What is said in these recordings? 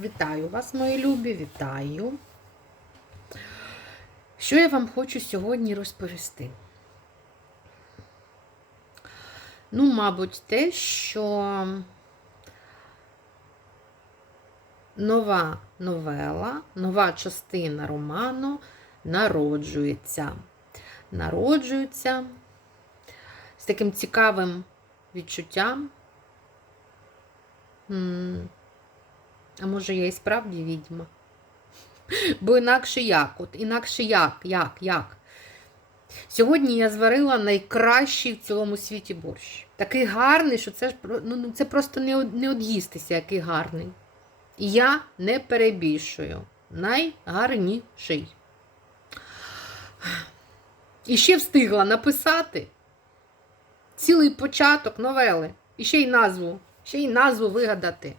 Вітаю вас, мої любі, вітаю. Що я вам хочу сьогодні розповісти? Ну, мабуть, те, що нова новела, нова частина роману народжується. Народжується з таким цікавим відчуттям. А може, я і справді відьма? Бо інакше як? От інакше як? Як? Як? Сьогодні я зварила найкращий в цілому світі борщ. Такий гарний, що це ж ну, ну, це просто не, не од'їстися, який гарний. І я не перебільшую. Найгарніший. І ще встигла написати цілий початок новели. І ще й назву. Ще й назву вигадати.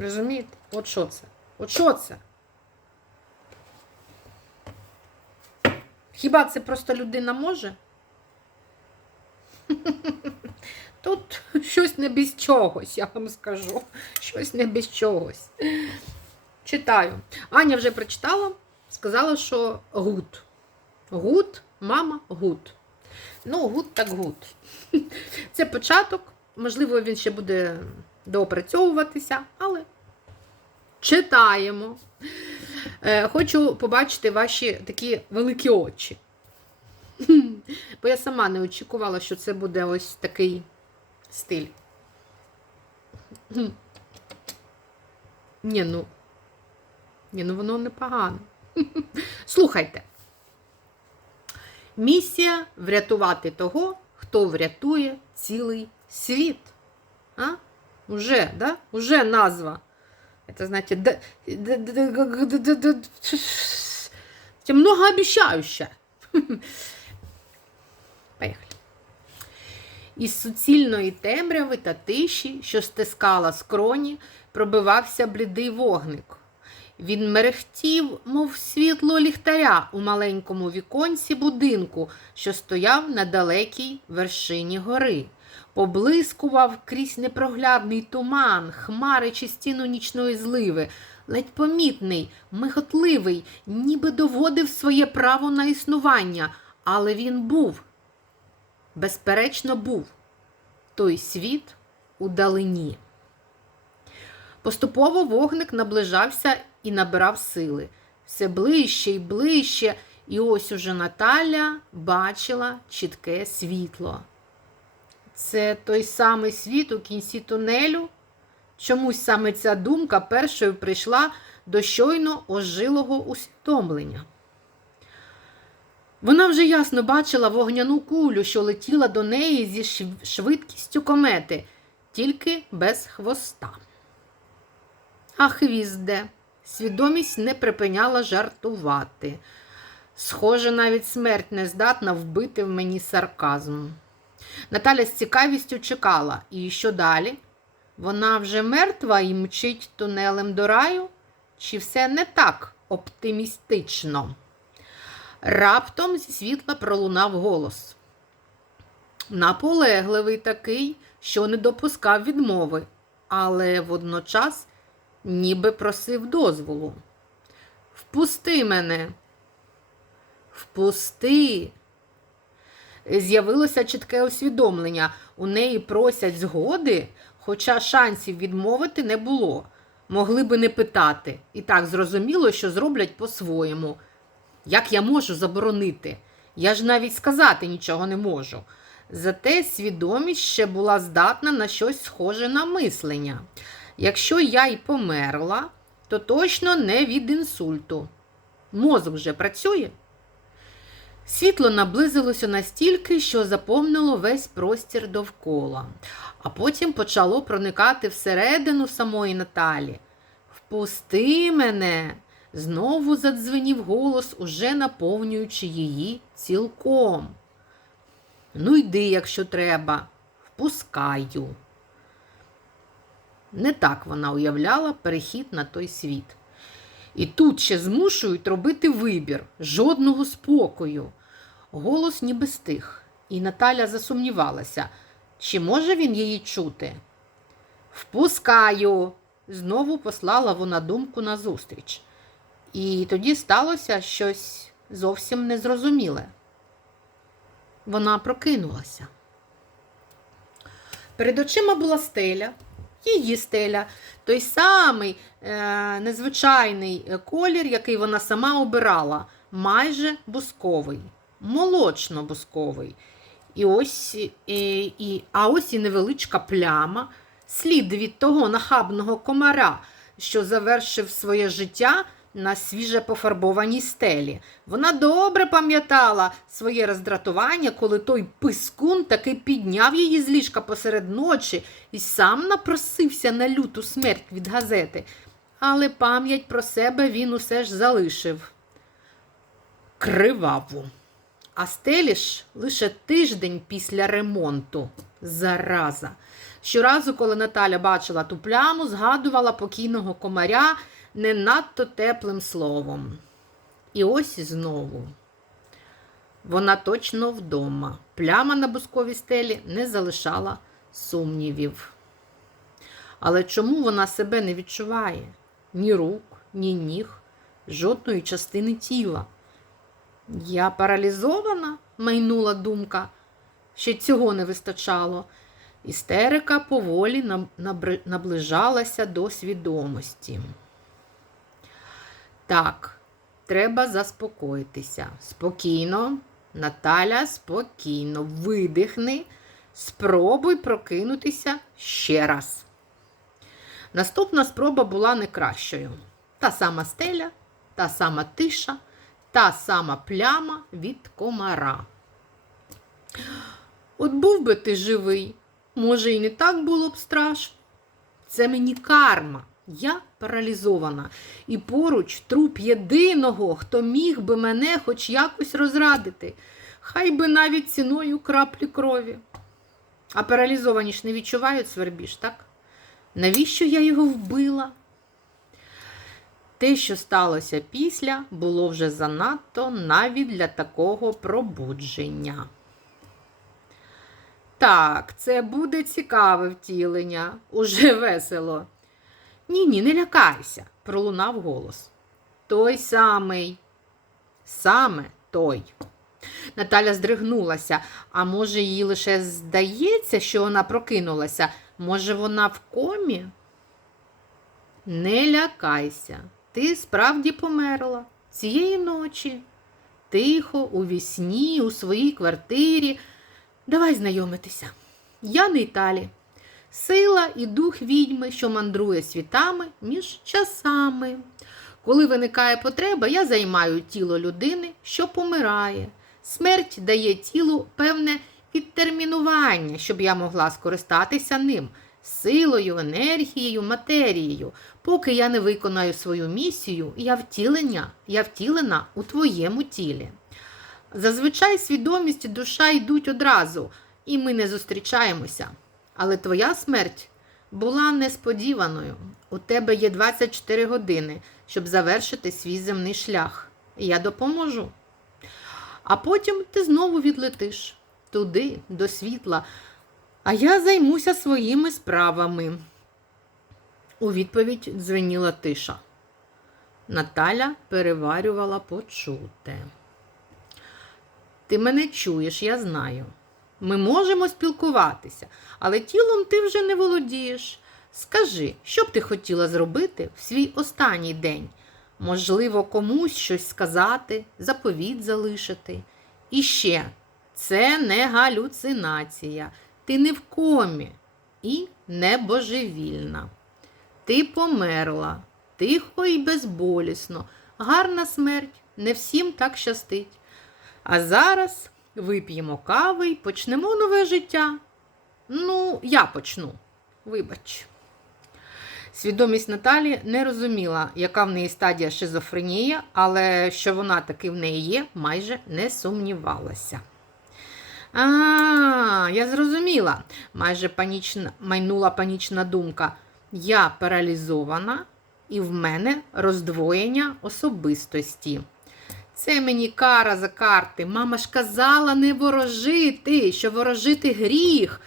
Розумієте? От що це? От що це? Хіба це просто людина може? Тут щось не без чогось, я вам скажу. Щось не без чогось. Читаю. Аня вже прочитала, сказала, що гуд. Гуд, мама, гуд. Ну, гуд так гуд. Це початок. Можливо, він ще буде доопрацьовуватися, але читаємо. Е, Хочу побачити ваші такі великі очі. Бо я сама не очікувала, що це буде ось такий стиль. Ні, ну. Ні, ну воно непогано. Слухайте. Місія врятувати того, хто врятує цілий світ. А? Уже, да? Уже назва. Это, знаете, д- многообіцяюще. Поїхали. Із суцільної темряви та тиші, що стискала скроні, пробивався блідий вогник. Він мерехтів, мов світло ліхтаря у маленькому віконці будинку, що стояв на далекій вершині гори. Поблискував крізь непроглядний туман, хмари чи стіну нічної зливи, ледь помітний, михотливий, ніби доводив своє право на існування, але він був, безперечно, був той світ у далині. Поступово вогник наближався і набирав сили. Все ближче і ближче, і ось уже Наталя бачила чітке світло. Це той самий світ у кінці тунелю. Чомусь саме ця думка першою прийшла до щойно ожилого усвідомлення. Вона вже ясно бачила вогняну кулю, що летіла до неї зі швидкістю комети, тільки без хвоста. А хвіст де? Свідомість не припиняла жартувати. Схоже, навіть смерть не здатна вбити в мені сарказм. Наталя з цікавістю чекала. І що далі? Вона вже мертва і мчить тунелем до раю? Чи все не так оптимістично? Раптом зі світла пролунав голос. Наполегливий такий, що не допускав відмови, але водночас ніби просив дозволу. Впусти мене. Впусти. З'явилося чітке усвідомлення. У неї просять згоди, хоча шансів відмовити не було. Могли би не питати. І так зрозуміло, що зроблять по-своєму. Як я можу заборонити? Я ж навіть сказати нічого не можу. Зате свідомість ще була здатна на щось схоже на мислення. Якщо я й померла, то точно не від інсульту. Мозок вже працює. Світло наблизилося настільки, що заповнило весь простір довкола, а потім почало проникати всередину самої Наталі. Впусти мене! Знову задзвенів голос, уже наповнюючи її цілком. Ну, йди, якщо треба, впускаю. Не так вона уявляла перехід на той світ. І тут ще змушують робити вибір, жодного спокою. Голос ніби стих, і Наталя засумнівалася, чи може він її чути. Впускаю, знову послала вона думку назустріч. І тоді сталося щось зовсім незрозуміле. Вона прокинулася. Перед очима була стеля, її стеля, той самий е, незвичайний е, колір, який вона сама обирала, майже бусковий, молочно-бусковий. І ось, і, і, а ось і невеличка пляма, слід від того нахабного комара, що завершив своє життя на свіже пофарбованій стелі. Вона добре пам'ятала своє роздратування, коли той пискун таки підняв її з ліжка посеред ночі і сам напросився на люту смерть від газети. Але пам'ять про себе він усе ж залишив. Криваву. А стелі ж лише тиждень після ремонту. Зараза. Щоразу, коли Наталя бачила ту пляму, згадувала покійного комаря не надто теплим словом. І ось знову. Вона точно вдома. Пляма на бусковій стелі не залишала сумнівів. Але чому вона себе не відчуває? Ні рук, ні ніг, жодної частини тіла. Я паралізована, майнула думка. Ще цього не вистачало. Істерика поволі наближалася до свідомості. Так, треба заспокоїтися. Спокійно, Наталя, спокійно, видихни, спробуй прокинутися ще раз. Наступна спроба була не кращою. Та сама стеля, та сама тиша, та сама пляма від комара. От був би ти живий, може, і не так було б страшно. Це мені карма. Я паралізована. І поруч труп єдиного, хто міг би мене хоч якось розрадити, хай би навіть ціною краплі крові. А паралізовані ж не відчувають свербіж, так? Навіщо я його вбила? Те, що сталося після, було вже занадто навіть для такого пробудження. Так, це буде цікаве втілення, уже весело. Ні, ні, не лякайся, пролунав голос. Той самий, саме той. Наталя здригнулася, а може, їй лише здається, що вона прокинулася. Може, вона в комі? Не лякайся, ти справді померла цієї ночі. Тихо, у вісні, у своїй квартирі. Давай знайомитися. Я Нейталі. Сила і дух відьми, що мандрує світами між часами. Коли виникає потреба, я займаю тіло людини, що помирає. Смерть дає тілу певне відтермінування, щоб я могла скористатися ним, силою, енергією, матерією. Поки я не виконаю свою місію, я втілення, я втілена у твоєму тілі. Зазвичай свідомість і душа йдуть одразу, і ми не зустрічаємося. Але твоя смерть була несподіваною. У тебе є 24 години, щоб завершити свій земний шлях. Я допоможу. А потім ти знову відлетиш туди, до світла, а я займуся своїми справами. У відповідь дзвеніла тиша. Наталя переварювала почуте. Ти мене чуєш, я знаю. Ми можемо спілкуватися, але тілом ти вже не володієш. Скажи, що б ти хотіла зробити в свій останній день? Можливо, комусь щось сказати, заповіт залишити. І ще, це не галюцинація. Ти не в комі і не божевільна. Ти померла, тихо і безболісно. Гарна смерть, не всім так щастить. А зараз вип'ємо кави і почнемо нове життя. Ну, я почну. Вибач. Свідомість Наталі не розуміла, яка в неї стадія шизофренія, але що вона таки в неї є, майже не сумнівалася. А, я зрозуміла, майже панічна, майнула панічна думка. Я паралізована, і в мене роздвоєння особистості. Це мені кара за карти. Мама ж казала не ворожити, що ворожити гріх.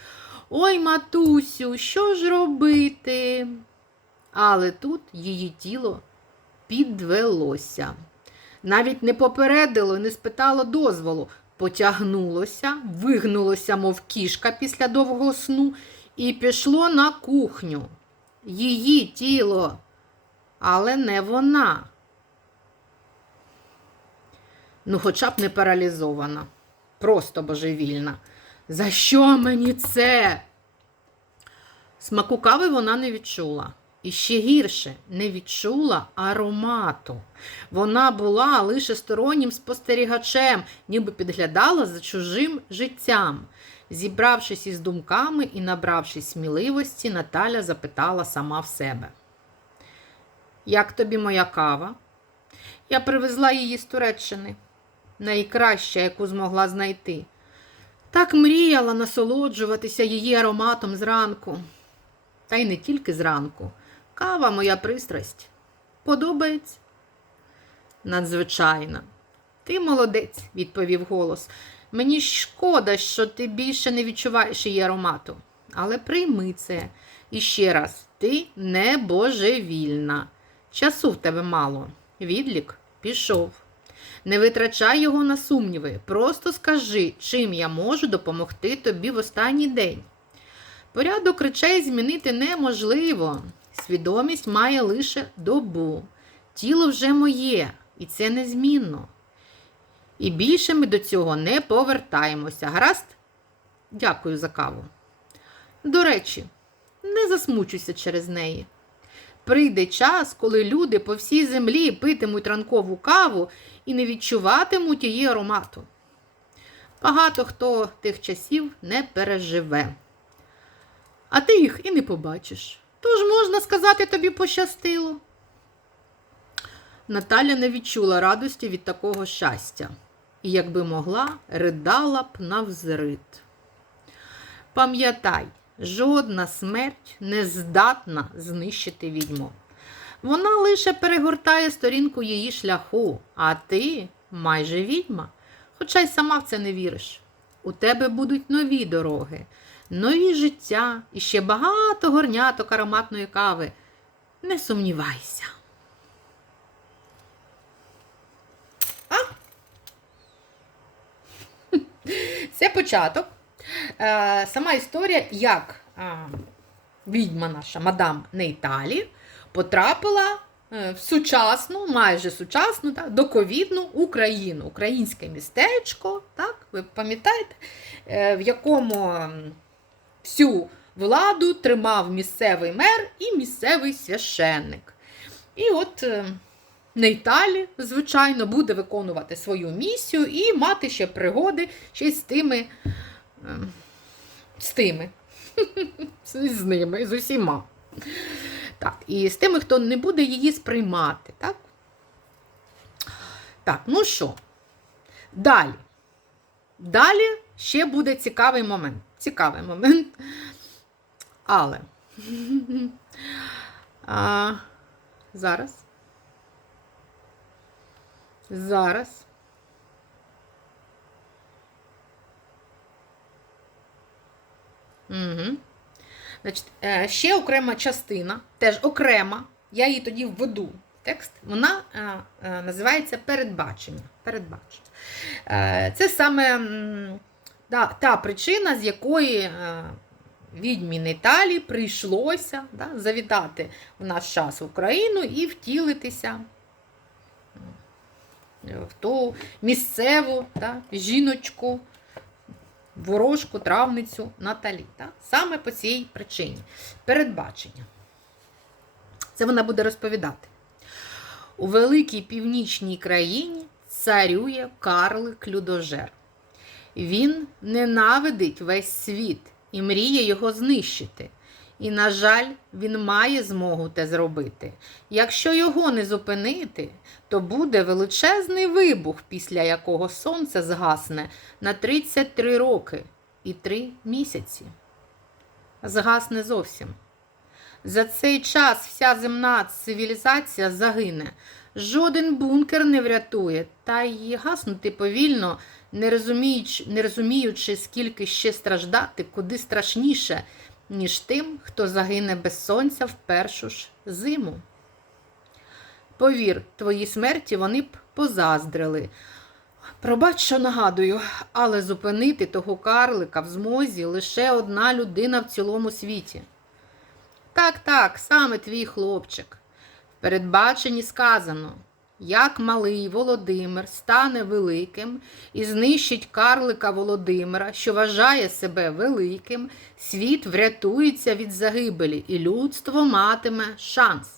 Ой, матусю, що ж робити? Але тут її тіло підвелося. Навіть не попередило, не спитало дозволу. Потягнулося, вигнулося, мов кішка після довгого сну, і пішло на кухню. Її тіло, але не вона. Ну, хоча б не паралізована, просто божевільна. За що мені це? Смаку кави вона не відчула. І ще гірше, не відчула аромату. Вона була лише стороннім спостерігачем, ніби підглядала за чужим життям. Зібравшись із думками і набравшись сміливості, Наталя запитала сама в себе. Як тобі моя кава? Я привезла її з Туреччини, найкраща, яку змогла знайти. Так мріяла насолоджуватися її ароматом зранку. Та й не тільки зранку. Кава моя пристрасть. Подобається? Надзвичайно. Ти молодець, відповів голос. Мені шкода, що ти більше не відчуваєш її аромату. Але прийми це. І ще раз, ти не божевільна. Часу в тебе мало. Відлік пішов. Не витрачай його на сумніви. Просто скажи, чим я можу допомогти тобі в останній день. Порядок речей змінити неможливо. Свідомість має лише добу. Тіло вже моє, і це незмінно. І більше ми до цього не повертаємося. Гаразд? Дякую за каву. До речі, не засмучуйся через неї. Прийде час, коли люди по всій землі питимуть ранкову каву і не відчуватимуть її аромату. Багато хто тих часів не переживе. А ти їх і не побачиш. Тож, можна сказати, тобі пощастило. Наталя не відчула радості від такого щастя і, якби могла, ридала б навзрид. Пам'ятай, жодна смерть не здатна знищити відьму. Вона лише перегортає сторінку її шляху, а ти майже відьма, хоча й сама в це не віриш. У тебе будуть нові дороги, нові життя і ще багато горняток ароматної кави. Не сумнівайся. А? Це початок. Е, Сама історія, як е, відьма наша мадам Нейталі потрапила е, в сучасну, майже сучасну, так, доковідну Україну, українське містечко, так, ви пам'ятаєте, в якому всю владу тримав місцевий мер і місцевий священник. І от Нейталі, звичайно, буде виконувати свою місію і мати ще пригоди ще з тими. е, З тими. З ними, з усіма. Так, і з тими, хто не буде її сприймати. Так, так ну що? Далі. Далі ще буде цікавий момент. Цікавий момент. Але. А, зараз. Зараз. Угу. Значить, е, ще окрема частина, теж окрема, я її тоді введу текст, вона е, е, називається передбачення. передбачення. Це саме та, та причина, з якої відьмі Неталі прийшлося да, завітати в наш час в Україну і втілитися в ту місцеву да, жіночку, ворожку, травницю Наталі. Так? Саме по цій причині. Передбачення. Це вона буде розповідати. У великій північній країні царює карлик Людожер. Він ненавидить весь світ і мріє його знищити. І, на жаль, він має змогу те зробити. Якщо його не зупинити, то буде величезний вибух, після якого сонце згасне на 33 роки і 3 місяці. Згасне зовсім. За цей час вся земна цивілізація загине. Жоден бункер не врятує, та й гаснути повільно, не розуміючи, не розуміючи, скільки ще страждати, куди страшніше ніж тим, хто загине без сонця в першу ж зиму. Повір, твоїй смерті вони б позаздрили. Пробач, що нагадую, але зупинити того карлика в змозі лише одна людина в цілому світі. Так, так, саме твій хлопчик. В передбаченні сказано, як малий Володимир стане великим і знищить карлика Володимира, що вважає себе великим, світ врятується від загибелі, і людство матиме шанс.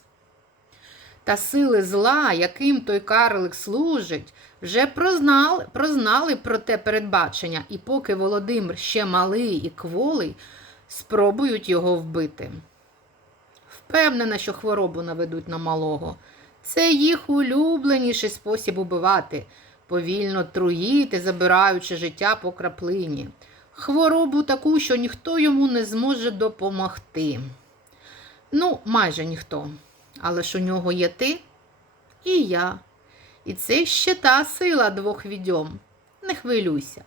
Та сили зла, яким той карлик служить, вже прознали, прознали про те передбачення, і поки Володимир ще малий і кволий, спробують його вбити. Впевнена, що хворобу наведуть на малого. Це їх улюбленіший спосіб убивати, повільно труїти, забираючи життя по краплині. Хворобу таку, що ніхто йому не зможе допомогти. Ну, майже ніхто. Але ж у нього є ти і я. І це ще та сила двох відьом. Не хвилюйся.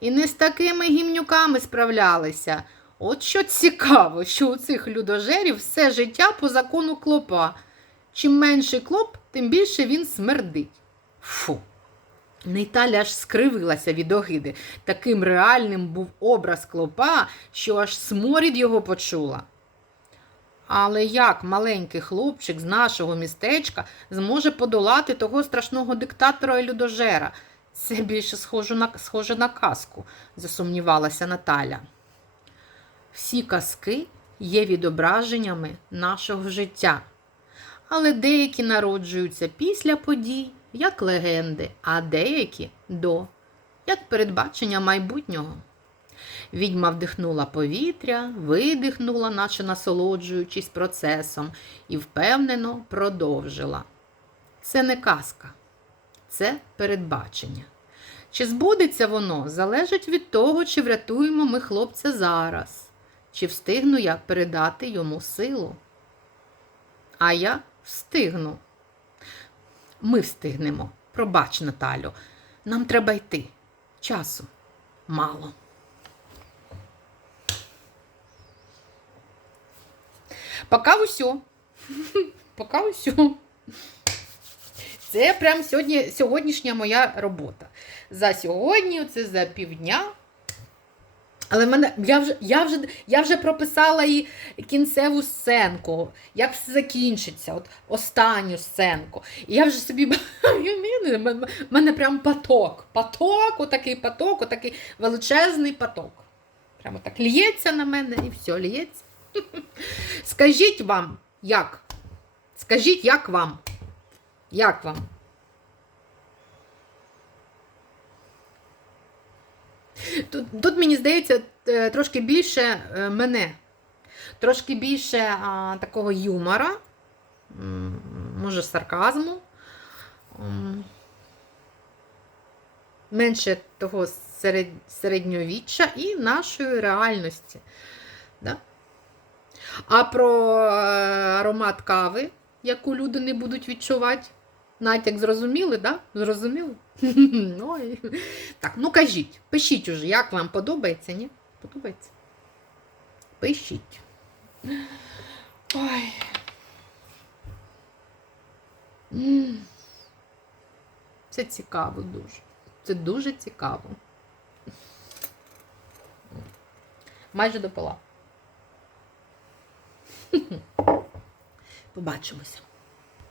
І не з такими гімнюками справлялися. От що цікаво, що у цих людожерів все життя по закону клопа. Чим менший клоп, тим більше він смердить. Фу. Нейталя аж скривилася від огиди. Таким реальним був образ клопа, що аж сморід його почула. Але як маленький хлопчик з нашого містечка зможе подолати того страшного диктатора і людожера? Це більше схоже на, схоже на казку, засумнівалася Наталя. Всі казки є відображеннями нашого життя, але деякі народжуються після подій, як легенди, а деякі до, як передбачення майбутнього. Відьма вдихнула повітря, видихнула, наче насолоджуючись процесом, і впевнено продовжила. Це не казка, це передбачення. Чи збудеться воно, залежить від того, чи врятуємо ми хлопця зараз, чи встигну я передати йому силу. А я встигну. Ми встигнемо. Пробач, Наталю, нам треба йти. Часу мало. Пока усьо. Пока усьо. Це прям сьогодні, сьогоднішня моя робота. За сьогодні, це за півдня. Але мене, я, вже, я, вже, я вже прописала і кінцеву сценку, як все закінчиться, от останню сценку. І я вже собі в мене, прям поток. Поток, отакий поток, отакий величезний поток. Прямо так лється на мене і все, лється. Скажіть вам, як? Скажіть, як вам? Як вам? Тут, тут мені здається, е, трошки більше е, мене, трошки більше а, такого юмора, може, сарказму, менше того серед, середньовіччя і нашої реальності. Да? А про е, аромат кави, яку люди не будуть відчувати, натяк зрозуміли, да? Зрозуміли? Ой. Так, ну кажіть, пишіть уже, як вам подобається, ні? Подобається? Пишіть. Ой. Це цікаво дуже. Це дуже цікаво. Майже допила. Побачимося.